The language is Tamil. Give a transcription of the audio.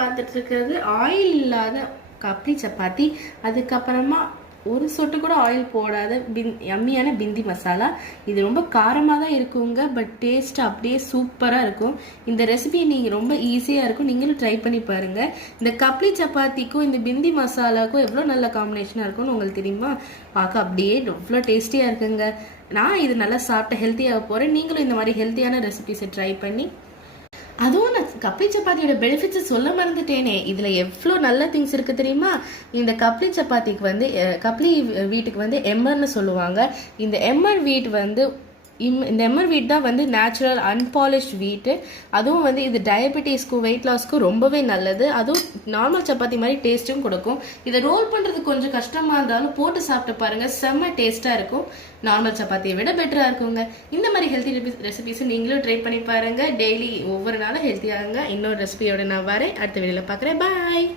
பார்த்துட்டு இருக்கிறது ஆயில் இல்லாத கப்லி சப்பாத்தி, அதுக்கப்புறமா ஒரு சொட்டு கூட ஆயில் போடாத யம்மியான பிந்தி மசாலா. இது ரொம்ப காரமாக தான் இருக்குங்க, பட் டேஸ்ட் அப்படியே சூப்பராக இருக்கும். இந்த ரெசிபி நீங்கள் ரொம்ப ஈஸியாக இருக்கும், நீங்களும் ட்ரை பண்ணி பாருங்கள். இந்த கப்லி சப்பாத்திக்கும் இந்த பிந்தி மசாலாவுக்கும் எவ்வளோ நல்ல காம்பினேஷனாக இருக்கும்னு உங்களுக்கு தெரியுமா? பார்க்க அப்படியே எவ்வளோ டேஸ்டியாக இருக்குங்க. நான் இது நல்லா சாப்பிட்டு ஹெல்த்தியாக போகிறேன். நீங்களும் இந்த மாதிரி ஹெல்த்தியான ரெசிபிஸை ட்ரை பண்ணி, அதுவும் நான் கப்லி சப்பாத்தியோட பெனிஃபிட்ஸ் சொல்ல மறந்துட்டேனே. இதில் எவ்வளோ நல்ல திங்ஸ் இருக்குது தெரியுமா? இந்த கப்லி சப்பாத்திக்கு வந்து கப்லி வீட்டுக்கு வந்து எம்மர்னு சொல்லுவாங்க. இந்த எம்மர் வீட் வந்து இந்த எம்மர் வீட் தான் வந்து நேச்சுரல் அன்பாலிஷ்ட் வீட்டு. அதுவும் வந்து இது டயபெட்டிஸ்க்கும் வெயிட் லாஸ்க்கும் ரொம்பவே நல்லது. அதுவும் நார்மல் சப்பாத்தி மாதிரி டேஸ்ட்டும் கொடுக்கும். இதை ரோல் பண்ணுறது கொஞ்சம் கஷ்டமாக இருந்தாலும் போட்டு சாப்பிட்டு பாருங்கள், செம்ம டேஸ்ட்டாக இருக்கும். நார்மல் சப்பாத்தியை விட பெட்டராக இருக்குங்க. இந்த மாதிரி ஹெல்த்தி ரெசிபிஸை நீங்களும் ட்ரை பண்ணி பாருங்கள். டெய்லி ஒவ்வொரு நாளும் ஹெல்த்தியாகுங்க. இன்னொரு ரெசிபியோட நான் வரேன். அடுத்த வீடியோவில் பார்க்குறேன். பாய்.